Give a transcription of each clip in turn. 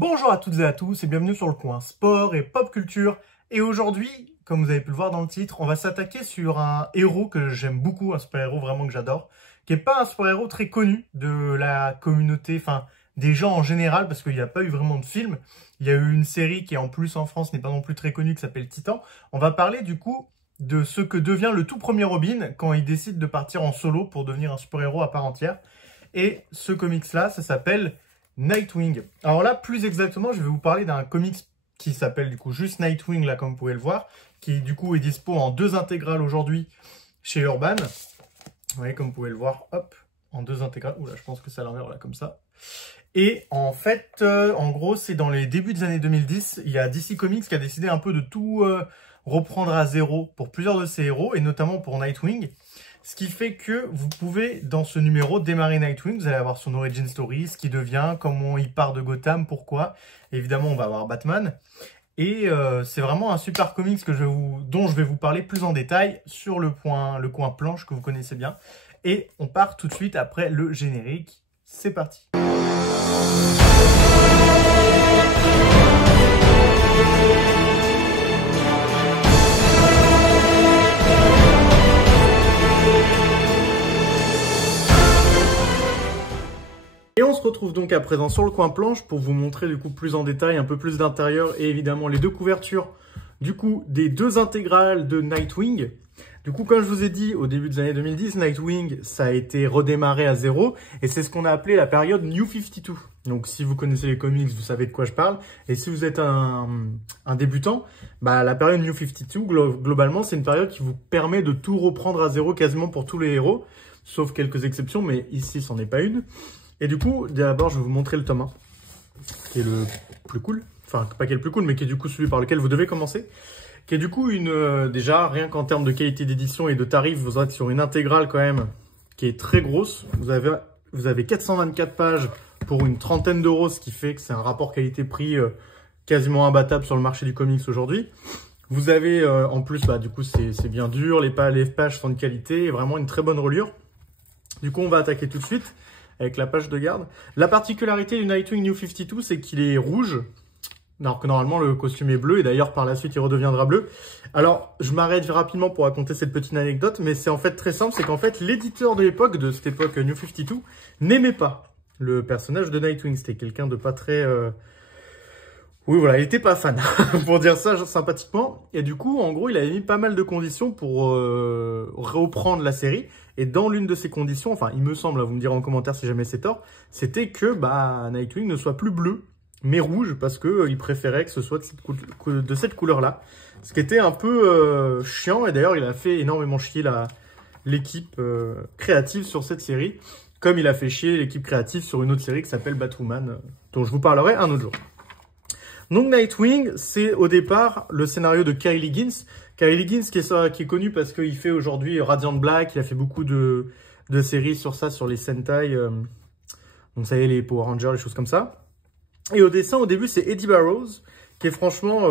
Bonjour à toutes et à tous et bienvenue sur le coin sport et pop culture. Et aujourd'hui, comme vous avez pu le voir dans le titre, on va s'attaquer sur un héros que j'aime beaucoup, un super-héros vraiment que j'adore, qui n'est pas un super-héros très connu de la communauté, enfin des gens en général, parce qu'il n'y a pas eu vraiment de film. Il y a eu une série qui en plus en France n'est pas non plus très connue, qui s'appelle Titan. On va parler du coup de ce que devient le tout premier Robin quand il décide de partir en solo pour devenir un super-héros à part entière. Et ce comics-là, ça s'appelle Nightwing. Alors là, plus exactement, je vais vous parler d'un comics qui s'appelle du coup juste Nightwing, là comme vous pouvez le voir, qui du coup est dispo en 2 intégrales aujourd'hui chez Urban. Vous voyez, comme vous pouvez le voir, hop, en 2 intégrales. Oula, je pense que c'est à l'envers là, comme ça. Et en fait, en gros, c'est dans les débuts des années 2010, il y a DC Comics qui a décidé un peu de tout reprendre à zéro pour plusieurs de ses héros, et notamment pour Nightwing. Ce qui fait que vous pouvez, dans ce numéro, démarrer Nightwing. Vous allez avoir son origin story, ce qu'il devient, comment il part de Gotham, pourquoi. Évidemment, on va avoir Batman. Et c'est vraiment un super comics dont je vais vous parler plus en détail sur le coin planche que vous connaissez bien. Et on part tout de suite après le générique. C'est parti. Et on se retrouve donc à présent sur le coin planche pour vous montrer du coup plus en détail, un peu plus d'intérieur et évidemment les 2 couvertures du coup des 2 intégrales de Nightwing. Du coup, comme je vous ai dit au début des années 2010, Nightwing, ça a été redémarré à zéro et c'est ce qu'on a appelé la période New 52. Donc si vous connaissez les comics, vous savez de quoi je parle. Et si vous êtes un débutant, bah, la période New 52, globalement, c'est une période qui vous permet de tout reprendre à zéro quasiment pour tous les héros, sauf quelques exceptions, mais ici, c'en est pas une. Et du coup, d'abord, je vais vous montrer le tome 1, qui est le plus cool. Enfin, pas qui est le plus cool, mais qui est du coup celui par lequel vous devez commencer. Qui est du coup déjà, rien qu'en termes de qualité d'édition et de tarif, vous êtes sur une intégrale quand même, qui est très grosse. Vous avez 424 pages pour une trentaine d'euros, ce qui fait que c'est un rapport qualité-prix quasiment imbattable sur le marché du comics aujourd'hui. Vous avez, en plus, bah, du coup, c'est bien dur, les pages sont de qualité, et vraiment une très bonne reliure. Du coup, on va attaquer tout de suite avec la page de garde. La particularité du Nightwing New 52, c'est qu'il est rouge, alors que normalement le costume est bleu, et d'ailleurs par la suite il redeviendra bleu. Alors, je m'arrête rapidement pour raconter cette petite anecdote, mais c'est en fait très simple, c'est qu'en fait l'éditeur de l'époque, de cette époque New 52, n'aimait pas le personnage de Nightwing. C'était quelqu'un de pas très... Oui, voilà, il était pas fan, pour dire ça sympathiquement. Et du coup, en gros, il avait mis pas mal de conditions pour reprendre la série. Et dans l'une de ces conditions, enfin, il me semble, vous me direz en commentaire si jamais c'est tort, c'était que bah, Nightwing ne soit plus bleu, mais rouge, parce qu'il préférait que ce soit de cette couleur-là. Ce qui était un peu chiant, et d'ailleurs, il a fait énormément chier l'équipe créative sur cette série, comme il a fait chier l'équipe créative sur une autre série qui s'appelle Batwoman, dont je vous parlerai un autre jour. Donc Nightwing, c'est au départ le scénario de Kyle Higgins. Kyle Higgins qui est connu parce qu'il fait aujourd'hui Radiant Black, il a fait beaucoup de séries sur ça, sur les Sentai, donc ça y est, les Power Rangers, les choses comme ça. Et au dessin, au début, c'est Eddie Barrows, qui est franchement,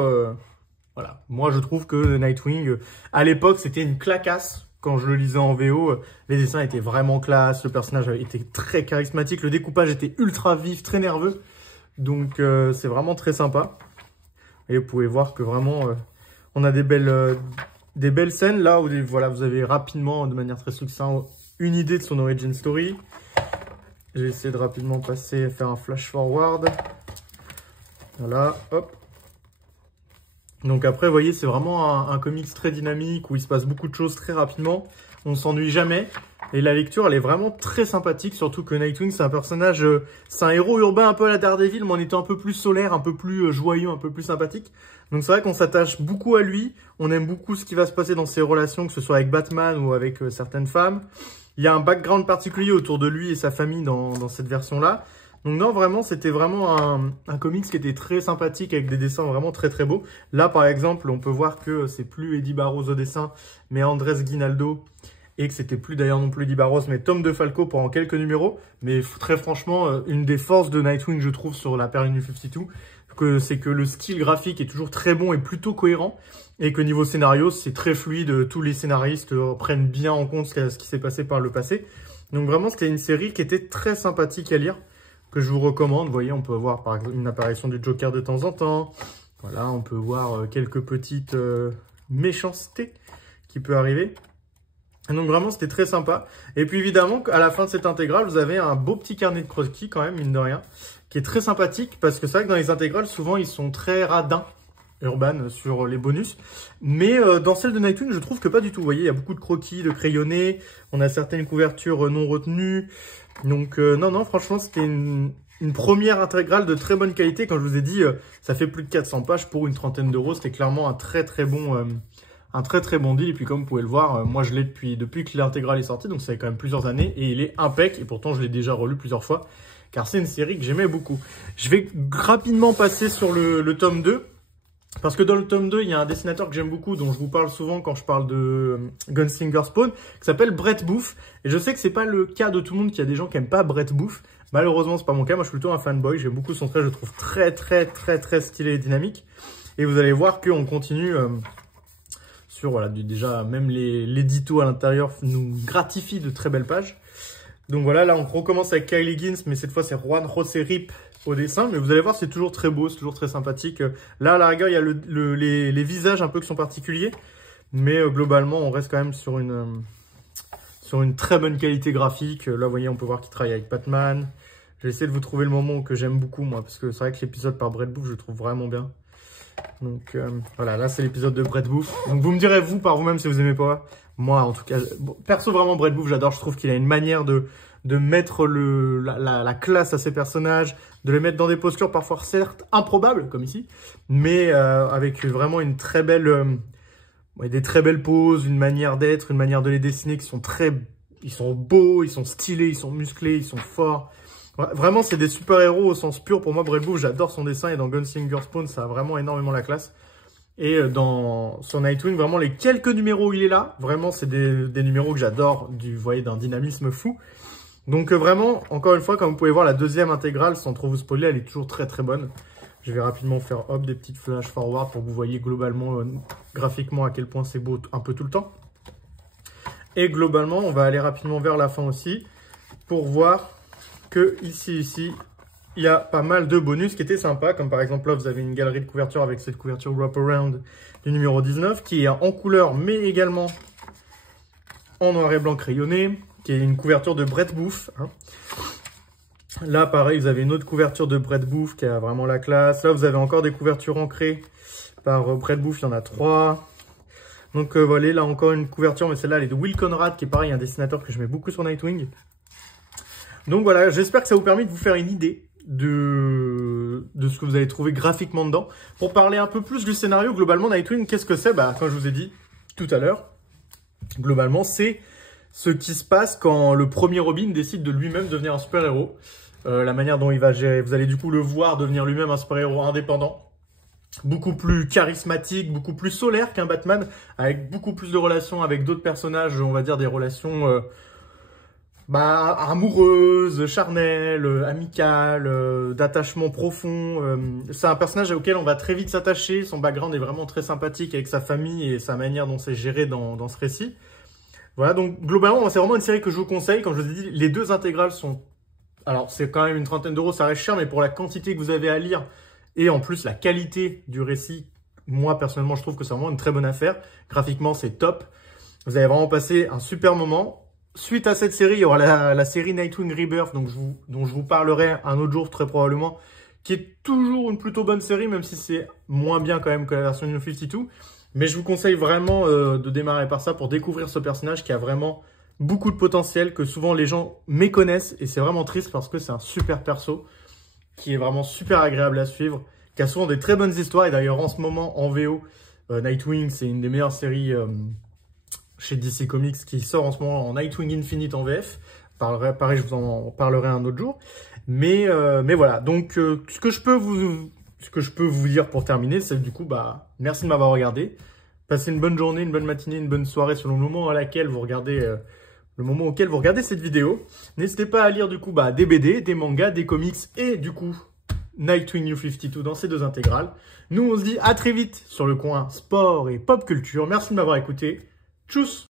voilà, moi je trouve que Nightwing, à l'époque, c'était une claquasse. Quand je le lisais en VO, les dessins étaient vraiment classe, le personnage était très charismatique, le découpage était ultra vif, très nerveux. Donc c'est vraiment très sympa. Et vous pouvez voir que vraiment on a des belles scènes là où voilà, vous avez rapidement, de manière très succincte, une idée de son origin story. Je vais essayer de rapidement faire un flash forward. Voilà, hop. Donc après, vous voyez, c'est vraiment un comics très dynamique où il se passe beaucoup de choses très rapidement. On ne s'ennuie jamais. Et la lecture, elle est vraiment très sympathique, surtout que Nightwing, c'est un personnage, c'est un héros urbain un peu à la Daredevil, mais en étant un peu plus solaire, un peu plus joyeux, un peu plus sympathique. Donc c'est vrai qu'on s'attache beaucoup à lui, on aime beaucoup ce qui va se passer dans ses relations, que ce soit avec Batman ou avec certaines femmes. Il y a un background particulier autour de lui et sa famille dans cette version-là. Donc non, vraiment, c'était vraiment un comics qui était très sympathique, avec des dessins vraiment très très beaux. Là, par exemple, on peut voir que c'est plus Eddie Barrows au dessin, mais Andrés Guinaldo. Et que c'était plus d'ailleurs non plus Eddie Barrows, mais Tom DeFalco pendant quelques numéros. Mais très franchement, une des forces de Nightwing, je trouve, sur la période New 52, c'est que le style graphique est toujours très bon et plutôt cohérent. Et que niveau scénario, c'est très fluide. Tous les scénaristes prennent bien en compte ce qui s'est passé par le passé. Donc vraiment, c'était une série qui était très sympathique à lire. que je vous recommande. Vous voyez, on peut voir par exemple une apparition du Joker de temps en temps. Voilà, on peut voir quelques petites méchancetés qui peuvent arriver. Donc vraiment, c'était très sympa. Et puis évidemment, à la fin de cette intégrale, vous avez un beau petit carnet de croquis quand même, mine de rien, qui est très sympathique parce que c'est vrai que dans les intégrales, souvent, ils sont très radins, Urban, sur les bonus. Mais dans celle de Nightwing, je trouve que pas du tout. Vous voyez, il y a beaucoup de croquis, de crayonnés, on a certaines couvertures non retenues. Donc non, franchement, c'était une première intégrale de très bonne qualité. Quand je vous ai dit, ça fait plus de 400 pages pour une trentaine d'euros. C'était clairement un très très bon deal. Et puis comme vous pouvez le voir, moi je l'ai depuis que l'intégrale est sortie, donc ça fait quand même plusieurs années et il est impec. Et pourtant je l'ai déjà relu plusieurs fois car c'est une série que j'aimais beaucoup. Je vais rapidement passer sur le tome 2 parce que dans le tome 2 il y a un dessinateur que j'aime beaucoup, dont je vous parle souvent quand je parle de Gunslinger Spawn, qui s'appelle Brett Booth. Et je sais que c'est pas le cas de tout le monde, qu'il y a des gens qui aiment pas Brett Booth. Malheureusement c'est pas mon cas, moi je suis plutôt un fanboy, j'aime beaucoup son trait, je le trouve très stylé et dynamique. Et vous allez voir qu'on continue sur, voilà, déjà même l'édito à l'intérieur nous gratifie de très belles pages. Donc voilà, là on recommence avec Kyle Higgins, mais cette fois c'est Juan José Rip au dessin. Mais vous allez voir, c'est toujours très beau, c'est toujours très sympathique. Là à la rigueur, il y a les visages un peu qui sont particuliers. Mais globalement, on reste quand même sur une très bonne qualité graphique. Là, vous voyez, on peut voir qu'il travaille avec Batman. Je vais essayer de vous trouver le moment que j'aime beaucoup, moi, parce que c'est vrai que l'épisode par Brett Booth, je le trouve vraiment bien. Donc voilà, là c'est l'épisode de Brett Booth. Donc vous me direz vous par vous-même si vous aimez pas. Moi en tout cas, perso vraiment Brett Booth j'adore, je trouve qu'il a une manière de mettre la classe à ses personnages, de les mettre dans des postures parfois certes improbables comme ici, mais avec vraiment une très belle, des très belles poses, une manière d'être, une manière de les dessiner qui sont ils sont beaux, ils sont stylés, ils sont musclés, ils sont forts. Vraiment, c'est des super-héros au sens pur. Pour moi, Brett Booth, j'adore son dessin. Et dans Gunslinger Spawn, ça a vraiment énormément la classe. Et sur Nightwing, vraiment, les quelques numéros où il est là, vraiment, c'est des numéros que j'adore, vous voyez, d'un dynamisme fou. Donc vraiment, encore une fois, comme vous pouvez voir, la deuxième intégrale, sans trop vous spoiler, elle est toujours très bonne. Je vais rapidement faire des petites flash forward pour que vous voyez globalement, graphiquement, à quel point c'est beau un peu tout le temps. Et globalement, on va aller rapidement vers la fin aussi pour voir que ici, il y a pas mal de bonus qui étaient sympas. Comme par exemple là, vous avez une galerie de couverture avec cette couverture wraparound du numéro 19 qui est en couleur mais également en noir et blanc crayonné, qui est une couverture de Brett Booth. Hein. Là, pareil, vous avez une autre couverture de Brett Booth qui a vraiment la classe. Là, vous avez encore des couvertures ancrées par Brett Booth, il y en a 3. Donc voilà, là encore une couverture, mais celle-là, elle est de Will Conrad, qui est pareil, un dessinateur que je mets beaucoup sur Nightwing. Donc voilà, j'espère que ça vous permet de vous faire une idée de ce que vous allez trouver graphiquement dedans. Pour parler un peu plus du scénario, globalement, Nightwing, qu'est-ce que c'est? Bah, comme je vous ai dit tout à l'heure, globalement, c'est ce qui se passe quand le premier Robin décide de lui-même devenir un super-héros. La manière dont il va gérer, vous allez du coup le voir devenir lui-même un super-héros indépendant. Beaucoup plus charismatique, beaucoup plus solaire qu'un Batman, avec beaucoup plus de relations avec d'autres personnages, on va dire des relations amoureuses, charnelles, amicales, d'attachement profond. C'est un personnage auquel on va très vite s'attacher. Son background est vraiment très sympathique avec sa famille et sa manière dont c'est géré dans ce récit. Voilà, donc globalement, c'est vraiment une série que je vous conseille. Comme je vous ai dit, les deux intégrales sont... Alors, c'est quand même une trentaine d'euros, ça reste cher, mais pour la quantité que vous avez à lire et en plus la qualité du récit, moi, personnellement, je trouve que c'est vraiment une très bonne affaire. Graphiquement, c'est top. Vous allez vraiment passer un super moment. Suite à cette série, il y aura la série Nightwing Rebirth, dont je vous parlerai un autre jour très probablement, qui est toujours une plutôt bonne série, même si c'est moins bien quand même que la version New 52. Mais je vous conseille vraiment de démarrer par ça pour découvrir ce personnage qui a vraiment beaucoup de potentiel, que souvent les gens méconnaissent. Et c'est vraiment triste parce que c'est un super perso qui est vraiment super agréable à suivre, qui a souvent des très bonnes histoires. Et d'ailleurs, en ce moment, en VO, Nightwing, c'est une des meilleures séries chez DC Comics qui sort en ce moment en Nightwing Infinite en VF. Pareil, je vous en parlerai un autre jour. Mais voilà, donc ce que je peux vous dire pour terminer, c'est du coup, merci de m'avoir regardé. Passez une bonne journée, une bonne matinée, une bonne soirée selon le moment auquel vous regardez cette vidéo. N'hésitez pas à lire du coup des BD, des mangas, des comics et du coup Nightwing New 52 dans ces deux intégrales. Nous on se dit à très vite sur le coin sport et pop culture. Merci de m'avoir écouté. Tchuss!